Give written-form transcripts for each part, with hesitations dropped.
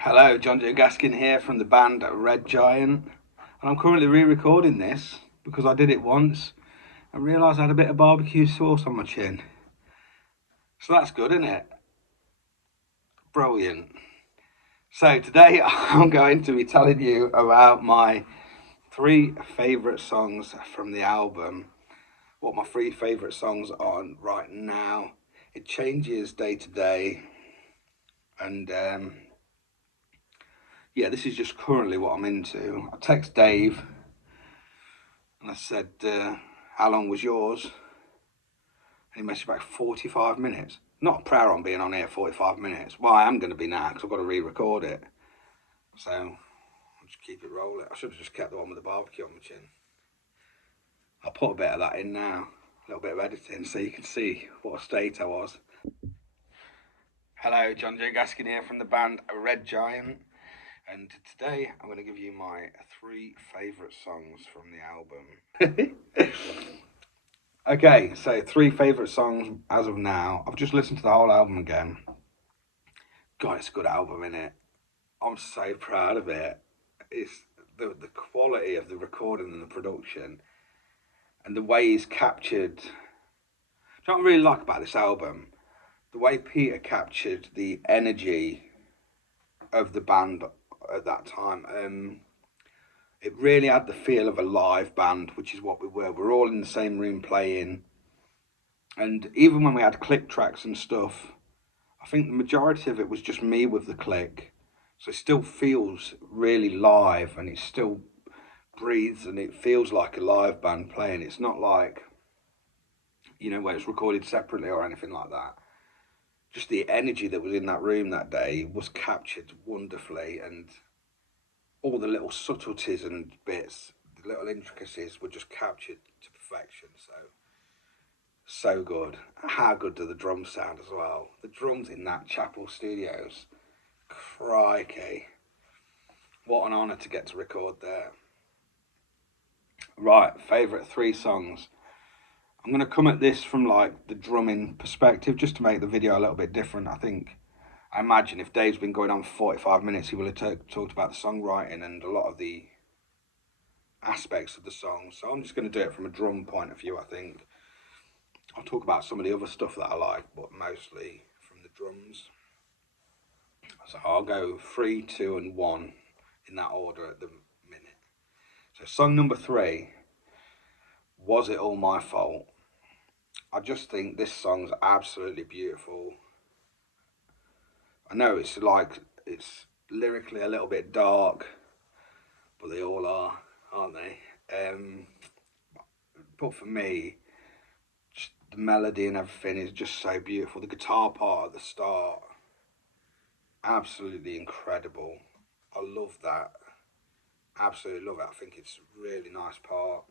Hello, John Joe Gaskin here from the band Red Giant, and I'm currently re-recording this because I did it once and realised I had a bit of barbecue sauce on my chin. So that's good, isn't it? Brilliant. So today I'm going to be telling you about my 3 favourite songs from the album. What my 3 favourite songs are right now. It changes day to day, and yeah, this is just currently what I'm into. I text Dave and I said, how long was yours? And he messaged back 45 minutes. Not a prayer on being on here 45 minutes. Well, I am going to be now because I've got to re-record it. So I'll just keep it rolling. I should have just kept the one with the barbecue on my chin. I'll put a bit of that in now. A little bit of editing so you can see what a state I was. Hello, John Joe Gaskin here from the band Red Giant. And today I'm going to give you my 3 favourite songs from the album. Okay, so 3 favourite songs as of now. I've just listened to the whole album again. God, it's a good album, innit? I'm so proud of it. It's the quality of the recording and the production and the way he's captured. Do you know what I really like about this album? The way Peter captured the energy of the band at that time. It really had the feel of a live band, which is what we were. We're all in the same room playing. And even when we had click tracks and stuff, I think the majority of it was just me with the click. So it still feels really live and it still breathes and it feels like a live band playing. It's not like, where it's recorded separately or anything like that. Just the energy that was in that room that day was captured wonderfully, and all the little subtleties and bits, the little intricacies were just captured to perfection. So good. How good do the drums sound as well? The drums in that Chapel Studios, crikey. What an honour to get to record there. Right, favourite 3 songs. I'm going to come at this from like the drumming perspective just to make the video a little bit different. I imagine if Dave's been going on for 45 minutes, he will have talked about the songwriting and a lot of the aspects of the song. So I'm just going to do it from a drum point of view, I think. I'll talk about some of the other stuff that I like, but mostly from the drums. So I'll go 3, 2 and 1 in that order at the minute. So song number 3, Was It All My Fault? I just think this song's absolutely beautiful. I know it's lyrically a little bit dark, but they all are, aren't they? But for me, just the melody and everything is just so beautiful. The guitar part at the start, absolutely incredible. I love that. Absolutely love it. I think it's a really nice part.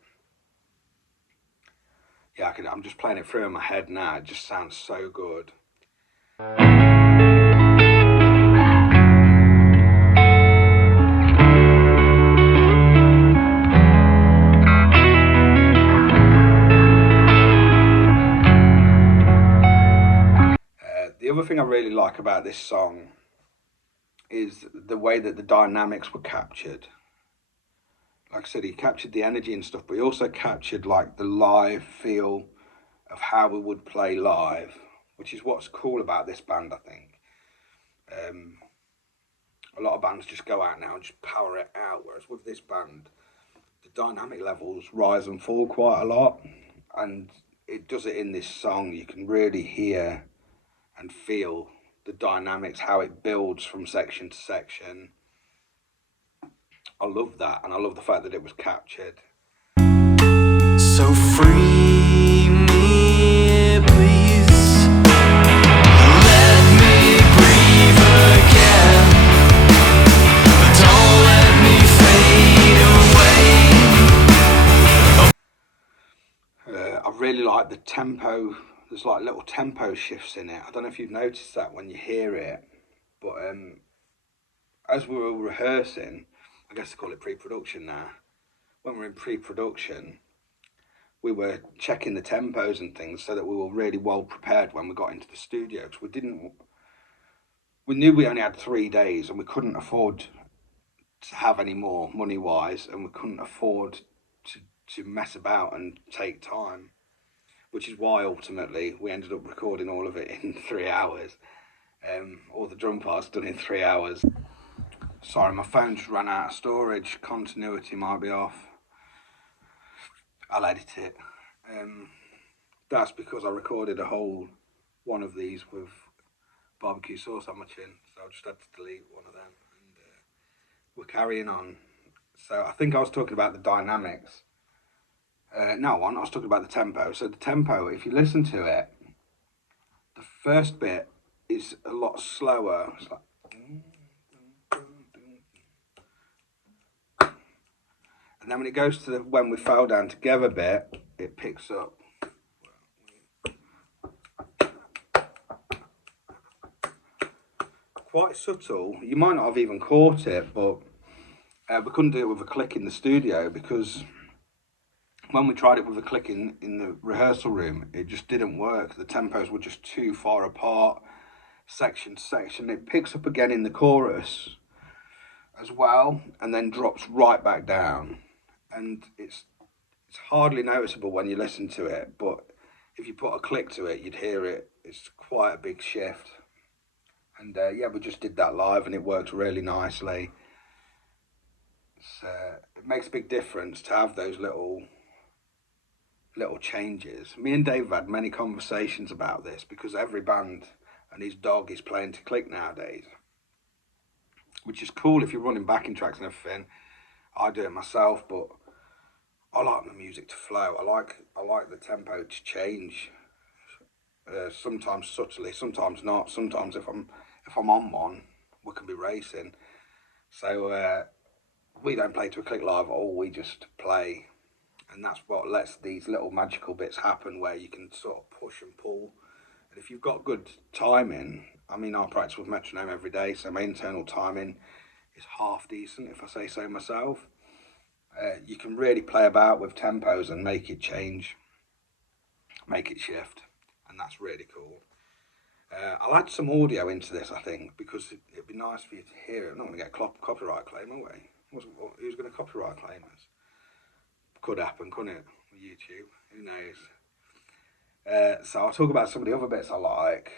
Yeah, I'm just playing it through in my head now. It just sounds so good. The other thing I really like about this song is the way that the dynamics were captured. Like I said, he captured the energy and stuff, but he also captured like the live feel of how we would play live, which is what's cool about this band, I think. A lot of bands just go out now and just power it out, whereas with this band, the dynamic levels rise and fall quite a lot, and it does it in this song. You can really hear and feel the dynamics, how it builds from section to section. I love that, and I love the fact that it was captured. So free me, please. Let me breathe again. Don't let me fade away. I really like the tempo. There's like little tempo shifts in it. I don't know if you've noticed that when you hear it, but as we were rehearsing, I guess they call it pre-production now. When we're in pre-production, we were checking the tempos and things so that we were really well prepared when we got into the studio. Because we knew we only had 3 days and we couldn't afford to have any more money wise, and we couldn't afford to mess about and take time, which is why ultimately we ended up recording all of it in 3 hours. All the drum parts done in 3 hours. Sorry, my phone just ran out of storage. Continuity might be off. I'll edit it. That's because I recorded a whole one of these with barbecue sauce on my chin, so I just had to delete one of them. And we're carrying on. So I think I was talking about the dynamics. No, I was talking about the tempo. So the tempo, if you listen to it, the first bit is a lot slower. It's like, and then when it goes to the When We Fell Down Together bit, it picks up. Quite subtle. You might not have even caught it, but we couldn't do it with a click in the studio because when we tried it with a click in the rehearsal room, it just didn't work. The tempos were just too far apart, section to section. It picks up again in the chorus as well, and then drops right back down. And it's hardly noticeable when you listen to it, but if you put a click to it, you'd hear it. It's quite a big shift. And yeah, we just did that live and it worked really nicely. It makes a big difference to have those little changes. Me and Dave have had many conversations about this because every band and his dog is playing to click nowadays, which is cool if you're running backing tracks and everything. I do it myself, but I like my music to flow. I like the tempo to change. Sometimes subtly, sometimes not. Sometimes if I'm on one, we can be racing. So we don't play to a click live at all. We just play, and that's what lets these little magical bits happen where you can sort of push and pull. And if you've got good timing, I mean, I practice with metronome every day, so my internal timing is half decent, if I say so myself. You can really play about with tempos and make it change, make it shift, and that's really cool. I'll add some audio into this, I think, because it'd be nice for you to hear it. I'm not going to get copyright claim, are we? Who's going to copyright claim us? Could happen, couldn't it? With YouTube, who knows? So I'll talk about some of the other bits I like.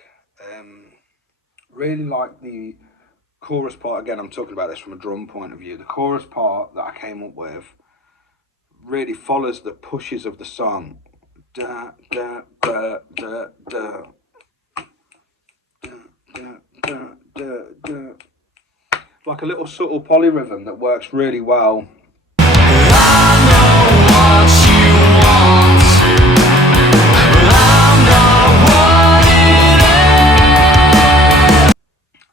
Really like the chorus part. Again, I'm talking about this from a drum point of view. The chorus part that I came up with really follows the pushes of the song. Da, da, da, da, da. Like a little subtle polyrhythm that works really well.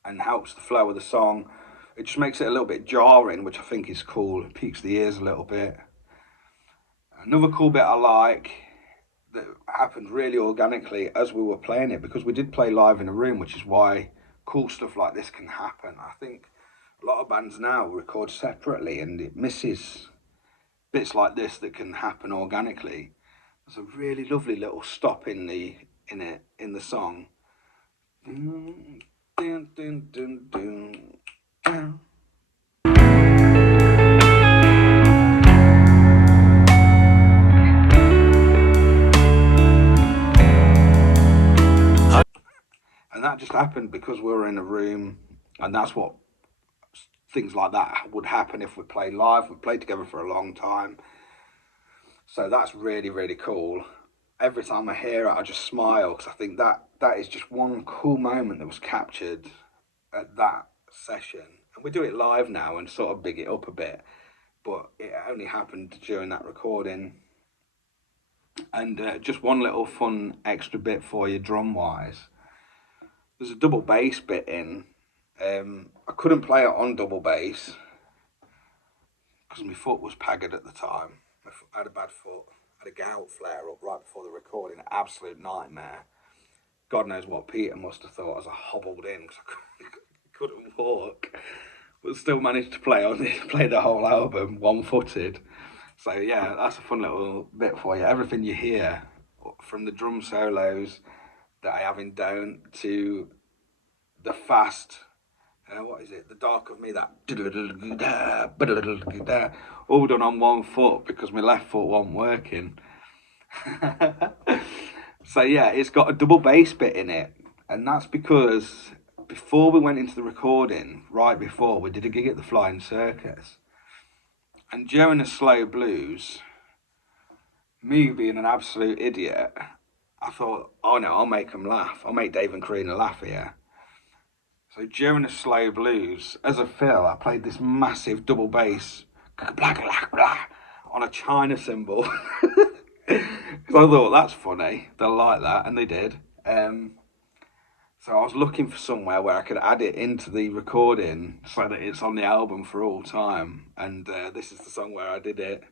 And helps the flow of the song. It just makes it a little bit jarring, which I think is cool. It piques the ears a little bit. Another cool bit I like that happened really organically as we were playing it, because we did play live in a room, which is why cool stuff like this can happen. I think a lot of bands now record separately and it misses bits like this that can happen organically. There's a really lovely little stop in the song. Dun, dun, dun, dun, dun. And that just happened because we were in a room, and that's what things like that would happen if we played live. We played together for a long time, so that's really, really cool. Every time I hear it, I just smile because I think that is just one cool moment that was captured at that session. And we do it live now and sort of big it up a bit, but it only happened during that recording. And just one little fun extra bit for you drum wise. There's a double bass bit in. I couldn't play it on double bass because my foot was paggered at the time. I had a bad foot. I had a gout flare up right before the recording. Absolute nightmare. God knows what Peter must have thought as I hobbled in because I couldn't walk. But still managed to play the whole album one-footed. So yeah, that's a fun little bit for you. Everything you hear, from the drum solos that I have in Don't to the fast what is it? The Dark of Me, that all done on one foot because my left foot wasn't working. So yeah, it's got a double bass bit in it, and that's because before we went into the recording, right before, we did a gig at the Flying Circus, and during the slow blues, me being an absolute idiot, I thought, oh no, I'll make them laugh. I'll make Dave and Karina laugh here. So during the slow blues, as a fill, I played this massive double bass on a China cymbal. Because I thought, that's funny, they'll like that, and they did. So I was looking for somewhere where I could add it into the recording so that it's on the album for all time. And this is the song where I did it.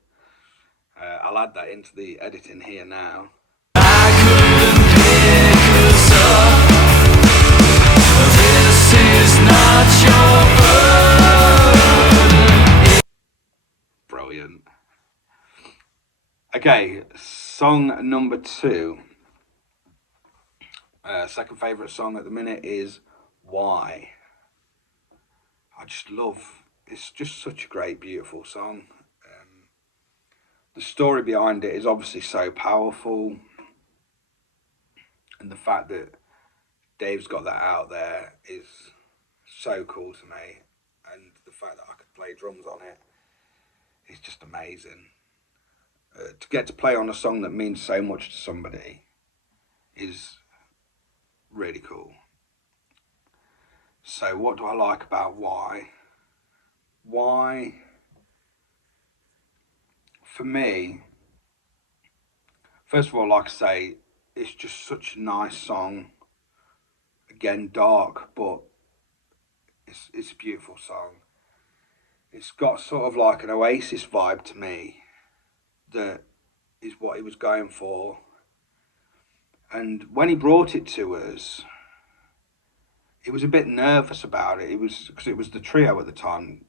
I'll add that into the editing here now. I couldn't pick us up. This is not your burden. Brilliant. Okay, song number 2. Second favourite song at the minute is Why. I just love, it's just such a great, beautiful song. The story behind it is obviously so powerful, and the fact that Dave's got that out there is so cool to me, and the fact that I could play drums on it is just amazing. To get to play on a song that means so much to somebody is really cool. So what do I like about Why? Why, for me, first of all, like I say, it's just such a nice song. Again, dark, but it's a beautiful song. It's got sort of like an Oasis vibe to me. That is what he was going for. And when he brought it to us, he was a bit nervous about it. It was because it was the trio at the time,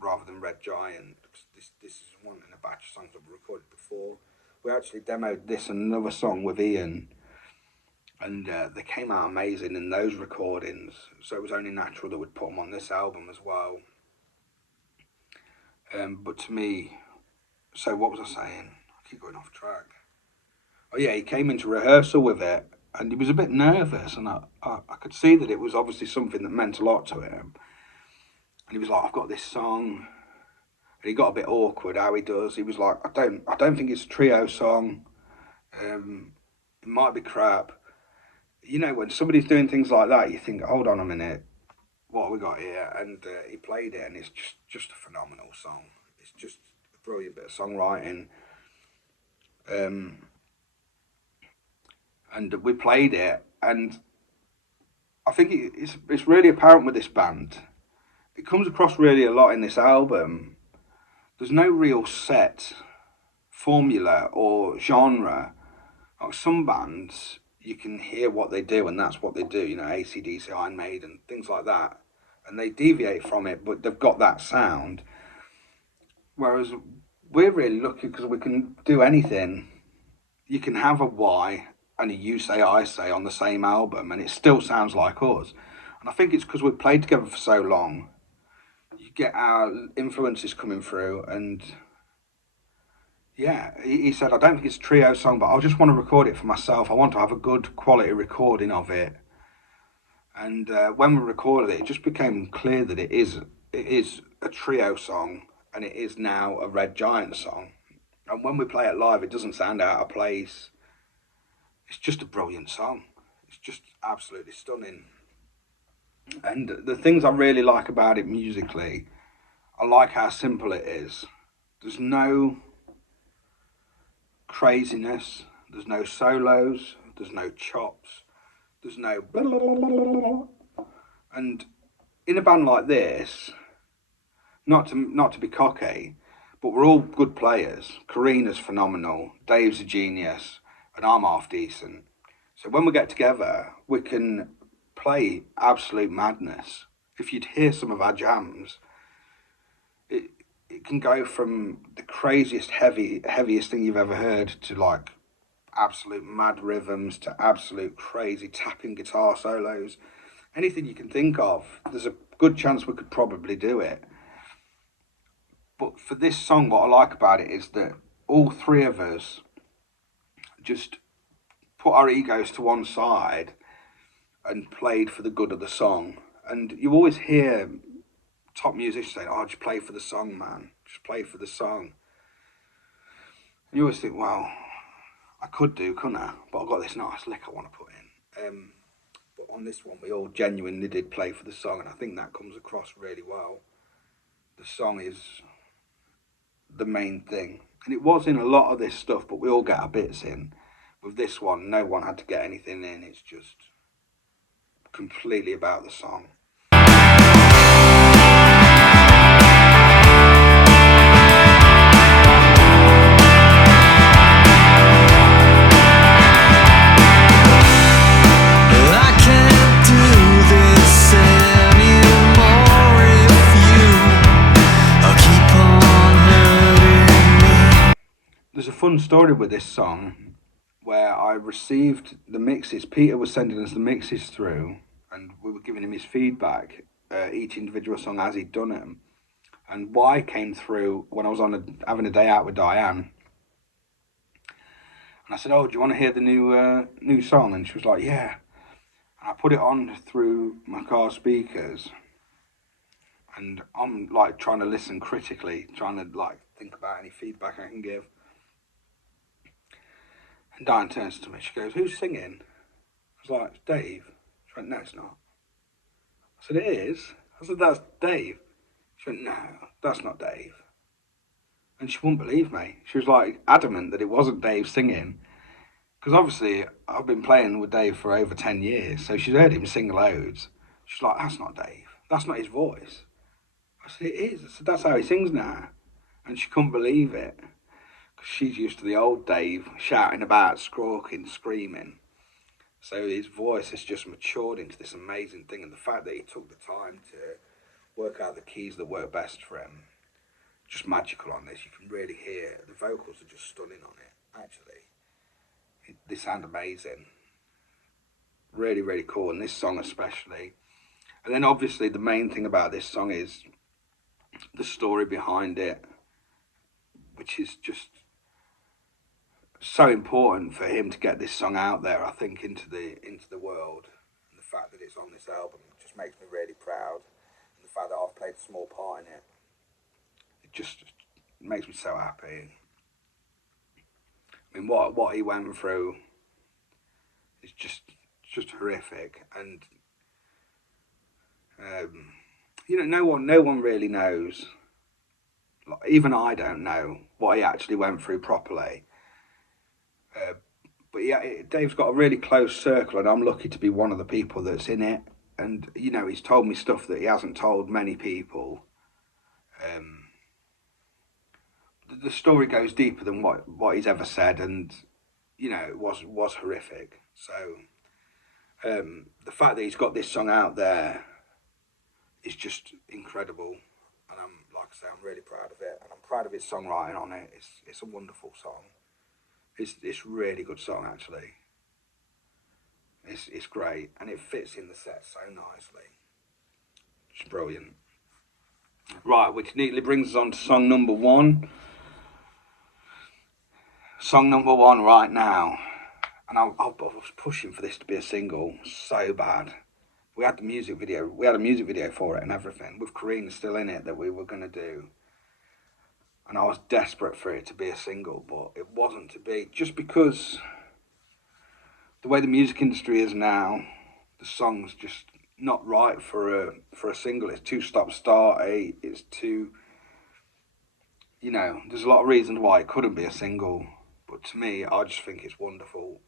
rather than Red Giant. This is one in a batch of songs that we recorded before. We actually demoed this and another song with Ian, and they came out amazing in those recordings. So it was only natural that we'd put them on this album as well. But to me, so what was I saying? I keep going off track. Oh yeah, he came into rehearsal with it, and he was a bit nervous, and I could see that it was obviously something that meant a lot to him. And he was like, I've got this song, and he got a bit awkward how he does. He was like, I don't think it's a trio song. It might be crap. You know, when somebody's doing things like that, you think, hold on a minute, what have we got here? And he played it, and it's just a phenomenal song. It's just a brilliant bit of songwriting. And we played it, and I think it's really apparent with this band. It comes across really a lot in this album. There's no real set formula or genre. Like some bands, you can hear what they do, and that's what they do. You know, AC/DC, Iron Maiden, things like that, and they deviate from it, but they've got that sound. Whereas we're really lucky because we can do anything. You can have a Why and a You Say I Say on the same album, and it still sounds like us. And I think it's because we've played together for so long. You get our influences coming through, and yeah, he said, I don't think it's a trio song, but I just want to record it for myself. I want to have a good quality recording of it. And when we recorded it, it just became clear that it is a trio song, and it is now a Red Giant song. And when we play it live, it doesn't sound out of place. It's just a brilliant song. It's just absolutely stunning. And the things I really like about it musically, I like how simple it is. There's no craziness, there's no solos, there's no chops, there's no blah, blah, blah, blah, blah. And in a band like this, not to be cocky, but we're all good players. Karina's phenomenal, Dave's a genius, and I'm half decent. So when we get together, we can play absolute madness. If you'd hear some of our jams, it can go from the craziest, heaviest thing you've ever heard to like absolute mad rhythms to absolute crazy tapping guitar solos. Anything you can think of, there's a good chance we could probably do it. But for this song, what I like about it is that all three of us just put our egos to one side and played for the good of the song. And you always hear top musicians saying, "Oh, just play for the song, man. Just play for the song." And you always think, well, I could do, couldn't I? But I've got this nice lick I want to put in. But on this one, we all genuinely did play for the song, and I think that comes across really well. The song is the main thing. And it was in a lot of this stuff, but we all get our bits in. With this one, no one had to get anything in. It's just completely about the song. I can't do this anymore if you keep on hurting me. There's a fun story with this song where I received the mixes. Peter was sending us the mixes through, and we were giving him his feedback, each individual song as he'd done them. And Y came through when I was having a day out with Diane. And I said, "Oh, do you want to hear the new song?" And she was like, "Yeah." And I put it on through my car speakers, and I'm like trying to listen critically, trying to like think about any feedback I can give. And Diane turns to me, she goes, "Who's singing?" I was like, "It's Dave." She went, "No, it's not." I said, "It is." I said, "That's Dave." She went, "No, that's not Dave." And she wouldn't believe me. She was like adamant that it wasn't Dave singing. Because obviously I've been playing with Dave for over 10 years, so she's heard him sing loads. She's like, "That's not Dave. That's not his voice." I said, "It is." I said, "That's how he sings now." And she couldn't believe it. Because she's used to the old Dave shouting about, squawking, screaming. So his voice has just matured into this amazing thing. And the fact that he took the time to work out the keys that work best for him, just magical on this. You can really hear the vocals are just stunning on it, actually. They sound amazing. Really, really cool. And this song especially. And then obviously the main thing about this song is the story behind it, which is just so important for him to get this song out there, I think, into the world. And the fact that it's on this album just makes me really proud. And the fact that I've played a small part in it, it just makes me so happy. I mean, what he went through is just horrific. And no one really knows. Even I don't know what he actually went through properly. But yeah, Dave's got a really close circle, and I'm lucky to be one of the people that's in it. And he's told me stuff that he hasn't told many people. The story goes deeper than what he's ever said, and it was horrific. So the fact that he's got this song out there is just incredible, and I'm really proud of it, and I'm proud of his songwriting on it. It's a wonderful song. It's really good song, actually. It's great, and it fits in the set so nicely. It's brilliant. Right, which neatly brings us on to song number one. Song number one right now, and I was pushing for this to be a single so bad. We had a music video for it and everything, with Karina still in it, that we were going to do. And I was desperate for it to be a single, but it wasn't to be. Just because the way the music industry is now, the song's just not right for a single. It's too stop-starty. It's too, there's a lot of reasons why it couldn't be a single. But to me, I just think it's wonderful.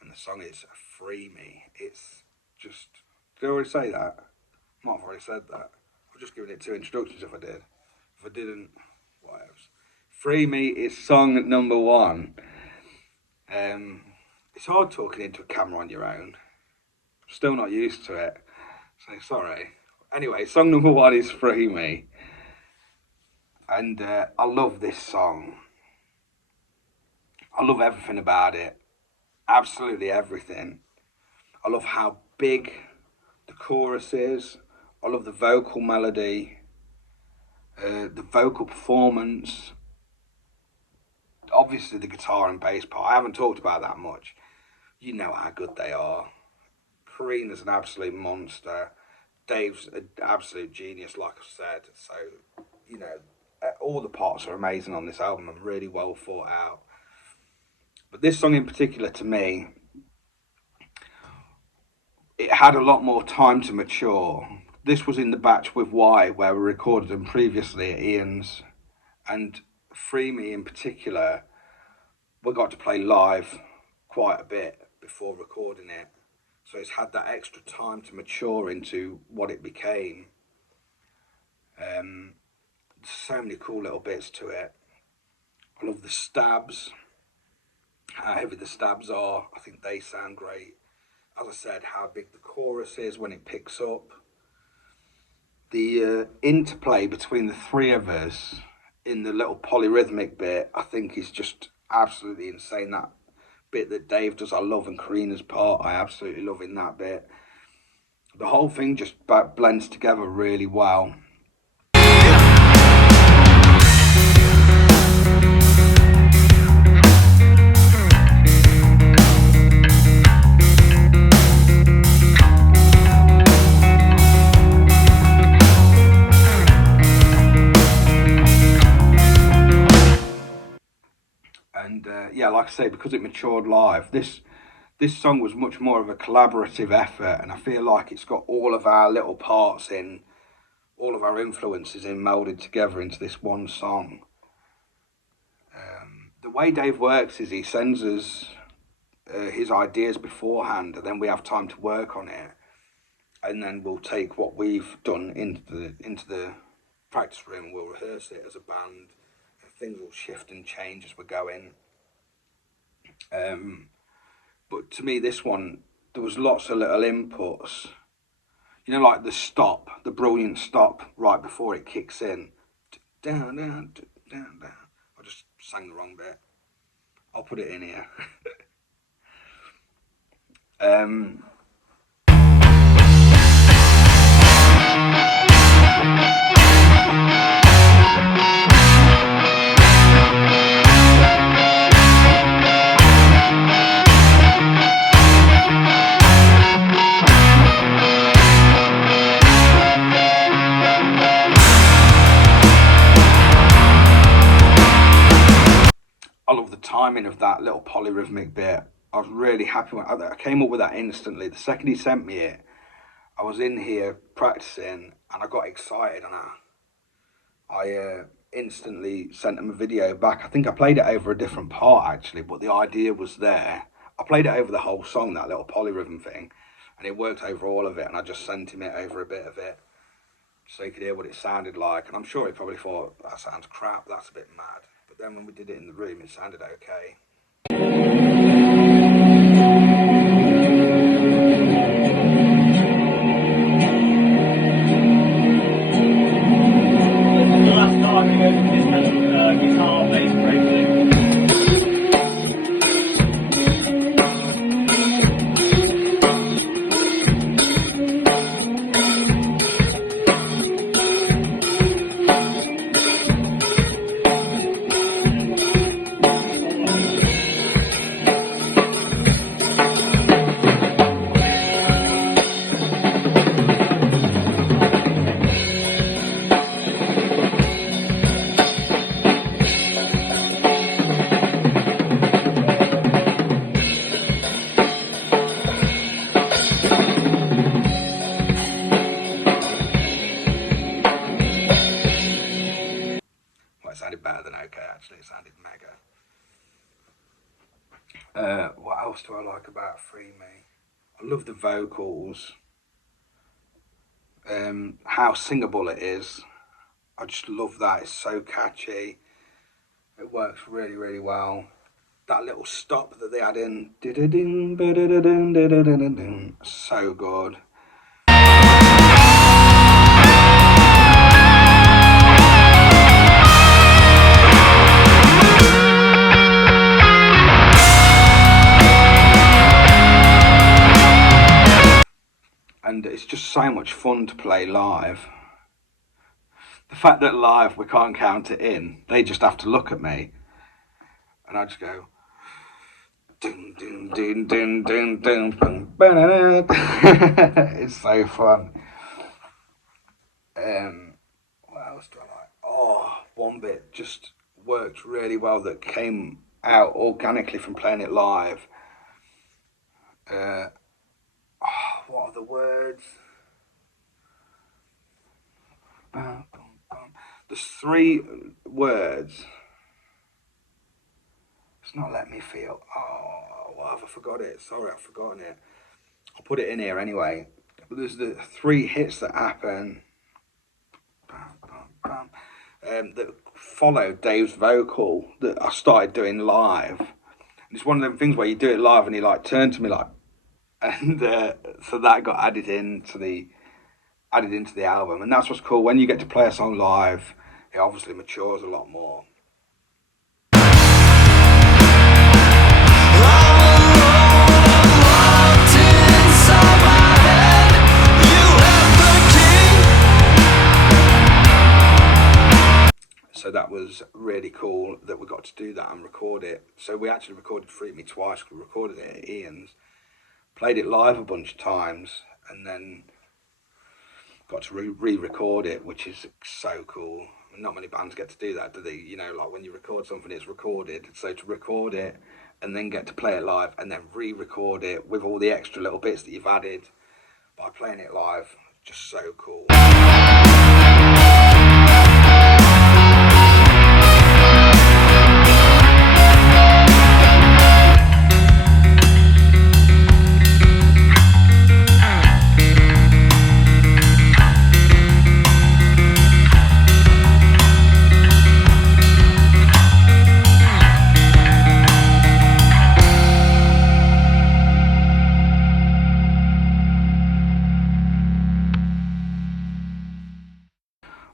And the song is Free Me. It's just, did I already say that? I might have already said that. I've just given it 2 introductions if I did. If I didn't, what else? Free Me is song number one. It's hard talking into a camera on your own. I'm still not used to it, so sorry. Anyway, song number one is Free Me. And I love this song. I love everything about it. Absolutely everything. I love how big the chorus is. I love the vocal melody, the vocal performance. Obviously, the guitar and bass part. I haven't talked about that much. You know how good they are. Karina's an absolute monster. Dave's an absolute genius, like I said. So, you know, all the parts are amazing on this album and really well thought out. But this song in particular, to me, it had a lot more time to mature. This was in the batch with Y, where we recorded them previously at Ian's. And Free Me in particular, we got to play live quite a bit before recording it. So it's had that extra time to mature into what it became. So many cool little bits to it. I love the stabs, how heavy the stabs are. I think they sound great. As I said, how big the chorus is when it picks up. The interplay between the three of us in the little polyrhythmic bit, I think is just absolutely insane. That bit that Dave does, I love, and Karina's part, I absolutely love in that bit. The whole thing just blends together really well. And yeah, like I say, because it matured live, this song was much more of a collaborative effort, and I feel like it's got all of our little parts in, all of our influences in, melded together into this one song. The way Dave works is he sends us his ideas beforehand, and then we have time to work on it, and then we'll take what we've done into the practice room and we'll rehearse it as a band. Things will shift and change as we're going. But to me, this one, there was lots of little inputs. You know, like the stop, the brilliant stop right before it kicks in. Down, down, down, down. I just sang the wrong bit. I'll put it in here. I love the timing of that little polyrhythmic bit. I was really happy when I came up with that instantly. The second he sent me it, I was in here practicing and I got excited, and I instantly sent him a video back. I think I played it over a different part actually, but the idea was there. I played it over the whole song, that little polyrhythm thing, and it worked over all of it, and I just sent him it over a bit of it so he could hear what it sounded like. And I'm sure he probably thought, that sounds crap, that's a bit mad. But then when we did it in the room, it sounded okay. The last time we heard this kind of guitar bass break. Well, it sounded better than okay, actually. It sounded mega. What else do I like about Free Me? I love the vocals. How singable it is. I just love that. It's so catchy. It works really, really well. That little stop that they add in. So good. And it's just so much fun to play live. The fact that live we can't count it in, they just have to look at me, and I just go, dun, dun, dun, dun, dun, dun, dun, dun. It's so fun. What else do I like? Oh, one bit just worked really well that came out organically from playing it live. What are the words? There's 3 words. It's not letting me feel. Oh, why have I forgot it? Sorry, I've forgotten it. I'll put it in here anyway. But there's the 3 hits that happen. That followed Dave's vocal that I started doing live. And it's one of them things where you do it live and he like turned to me like, and so that got added into the album. And that's what's cool, when you get to play a song live, it obviously matures a lot more. So that was really cool that we got to do that and record it. So we actually recorded Freak Me twice. We recorded it at Ian's, played it live a bunch of times, and then got to re-record it, which is so cool. Not many bands get to do that, do they? You know, like when you record something, it's recorded. So to record it and then get to play it live and then re-record it with all the extra little bits that you've added by playing it live, just so cool.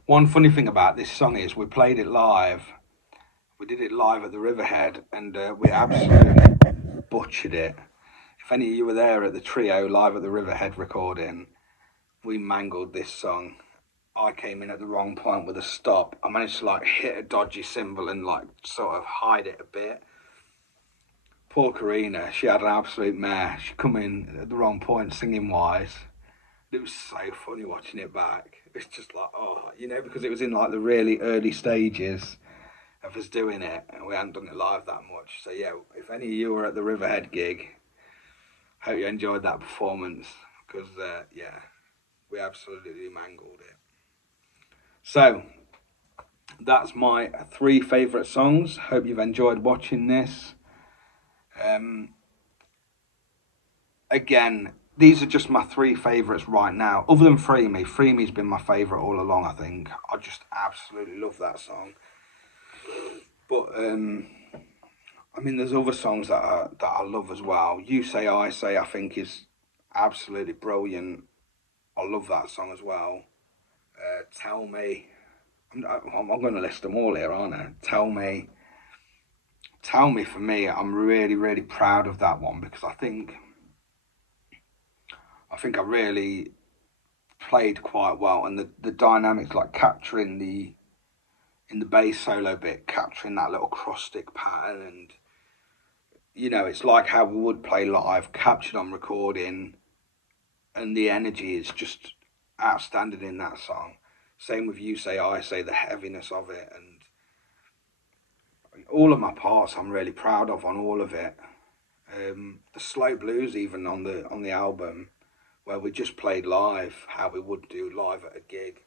One funny thing about this song is we played it live. We did it live at the Riverhead, and we absolutely butchered it. If any of you were there at the Trio live at the Riverhead recording, we mangled this song. I came in at the wrong point with a stop. I managed to like hit a dodgy cymbal and like sort of hide it a bit. Poor Karina, she had an absolute mare. She come in at the wrong point singing wise. It was so funny watching it back. It's just like, oh, you know, because it was in like the really early stages of us doing it, and we hadn't done it live that much. So yeah, if any of you were at the Riverhead gig, hope you enjoyed that performance, because yeah, we absolutely mangled it. So that's my 3 favourite songs. Hope you've enjoyed watching this. Again, these are just my 3 favourites right now. Other than Free Me. Free Me's been my favourite all along, I think. I just absolutely love that song. But, I mean, there's other songs that I love as well. You Say, I Say, I think is absolutely brilliant. I love that song as well. Tell Me. I'm going to list them all here, aren't I? Tell Me. Tell Me, for me, I'm really, really proud of that one, because I think I really played quite well, and the dynamics, like capturing in the bass solo bit, capturing that little cross stick pattern, and you know, it's like how we would play live, captured on recording, and the energy is just outstanding in that song. Same with You Say, I Say, the heaviness of it, and all of my parts I'm really proud of on all of it. The slow blues even on the album, where we just played live, how we would do live at a gig.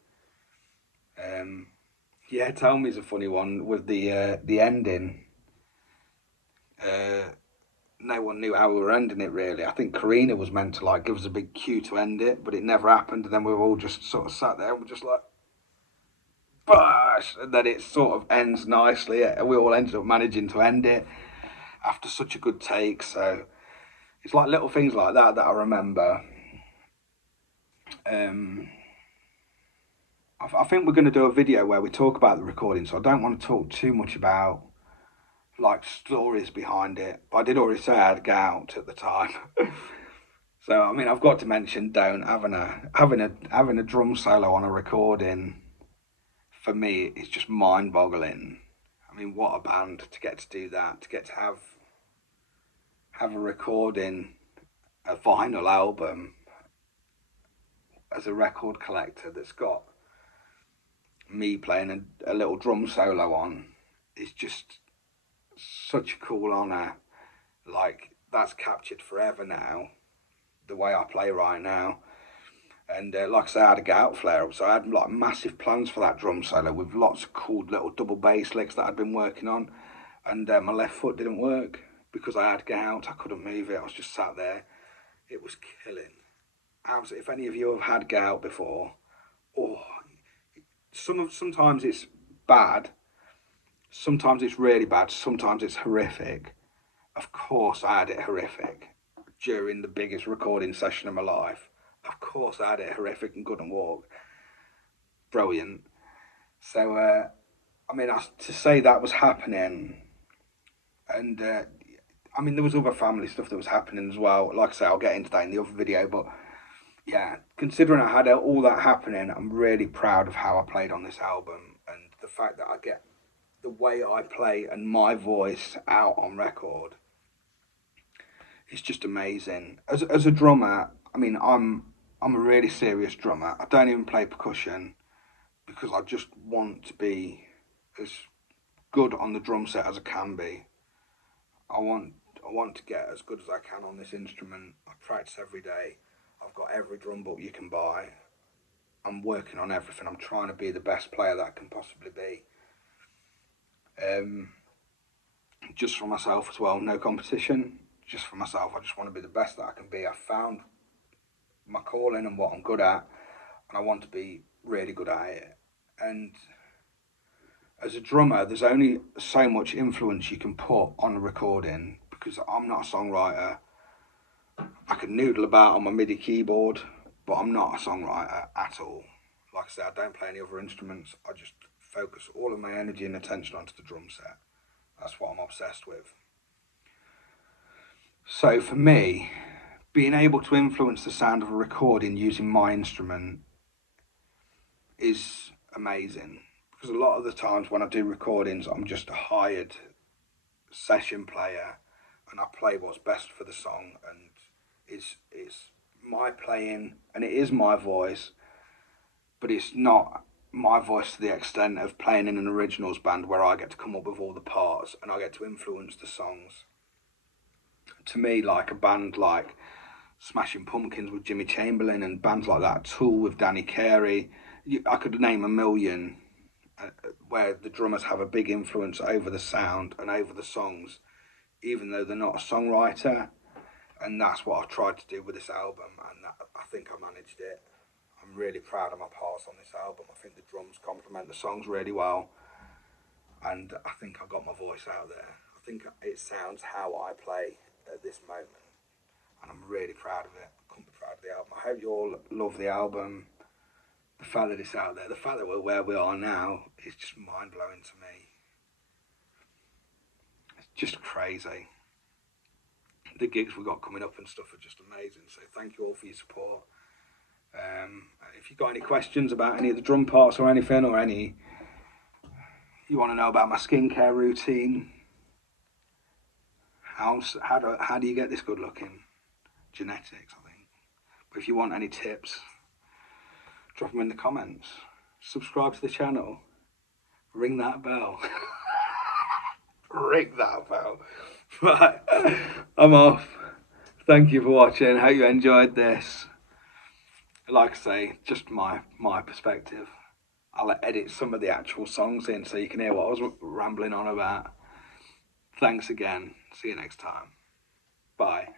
Yeah, Tell Me's a funny one with the ending. No one knew how we were ending it really. I think Karina was meant to like give us a big cue to end it, but it never happened, and then we were all just sort of sat there and we're just like, bash, and then it sort of ends nicely. We all ended up managing to end it after such a good take. So it's like little things like that I remember. I think we're going to do a video where we talk about the recording, so I don't want to talk too much about like stories behind it, but I did already say I had gout at the time. So I mean, I've got to mention Don't having a drum solo on a recording. For me, it's just mind-boggling. I mean, what a band to get to do that, to get to have a recording, a vinyl album as a record collector that's got me playing a little drum solo on. It's just such a cool honour. Like, that's captured forever now, the way I play right now. And like I say, I had to get out flare up, so I had like massive plans for that drum solo with lots of cool little double bass licks that I'd been working on. And my left foot didn't work because I had to get out. I couldn't move it. I was just sat there. It was killing. If any of you have had get out before, sometimes it's bad, sometimes it's really bad, sometimes it's horrific. Of course, I had it horrific during the biggest recording session of my life. Of course, I had it horrific and couldn't walk. Brilliant. So, I mean, to say that was happening, and I mean, there was other family stuff that was happening as well. Like I say, I'll get into that in the other video, but yeah, considering I had all that happening, I'm really proud of how I played on this album, and the fact that I get the way I play and my voice out on record. It's just amazing. As a drummer, I mean, I'm a really serious drummer. I don't even play percussion because I just want to be as good on the drum set as I can be. I want to get as good as I can on this instrument. I practice every day. I've got every drum book you can buy. I'm working on everything. I'm trying to be the best player that I can possibly be. Just for myself as well, no competition. Just for myself, I just want to be the best that I can be. I found my calling and what I'm good at, and I want to be really good at it. And as a drummer, there's only so much influence you can put on a recording, because I'm not a songwriter. I can noodle about on my MIDI keyboard, but I'm not a songwriter at all. Like I said, I don't play any other instruments. I just focus all of my energy and attention onto the drum set. That's what I'm obsessed with. So for me, being able to influence the sound of a recording using my instrument is amazing. Because a lot of the times when I do recordings, I'm just a hired session player, and I play what's best for the song, and it's my playing, and it is my voice, but it's not my voice to the extent of playing in an originals band where I get to come up with all the parts and I get to influence the songs. To me, like a band like Smashing Pumpkins with Jimmy Chamberlin and bands like that, Tool with Danny Carey, I could name a million where the drummers have a big influence over the sound and over the songs, even though they're not a songwriter. And that's what I tried to do with this album, and I think I managed it. I'm really proud of my parts on this album. I think the drums complement the songs really well, and I think I got my voice out there. I think it sounds how I play at this moment, and I'm really proud of it. I couldn't be proud of the album. I hope you all love the album. The fact that it's out there, the fact that we're where we are now is just mind-blowing to me. It's just crazy. The gigs we've got coming up and stuff are just amazing, so thank you all for your support. If you've got any questions about any of the drum parts or anything, or you want to know about my skincare routine, how do you get this good looking? Genetics, I think. But if you want any tips, drop them in the comments. Subscribe to the channel. Ring that bell. Ring that bell. Right, I'm off. Thank you for watching. Hope you enjoyed this. Like I say, just my perspective. I'll edit some of the actual songs in so you can hear what I was rambling on about. Thanks again. See you next time. Bye.